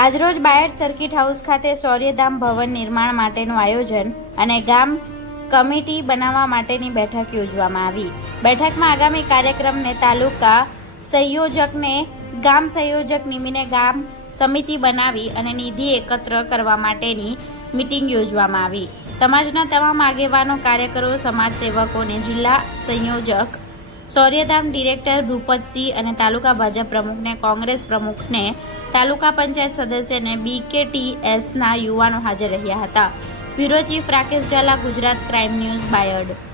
આજરોજ Bayad circuit house ખાતે શૌર્યધામ ભવન નિર્માણ માટેનું આયોજન અને ગામ કમિટી બનાવવા માટેની બેઠક યોજવામાં આવી. બેઠકમાં આગામી કાર્યક્રમને તાલુકા સંયોજકને, ગામ સંયોજક નિમિને ગામ સમિતિ બનાવી અને નિધિ એકત્ર કરવા માટેની મિટિંગ યોજવામાં આવી. સમાજના તમામ આગેવાનો, કાર્યકરો, સમાજસેવકોને જિલ્લા સંયોજક શૌર્યધામ ડિરેક્ટર ભૂપતસિંહ અને તાલુકા ભાજપ પ્રમુખને, કોંગ્રેસ પ્રમુખને, તાલુકા પંચાયત સદસ્યને બીકેટીએસના યુવાનો હાજર રહ્યા હતા. Bureau chief Rakesh Zala, Gujarat crime news, Bayad.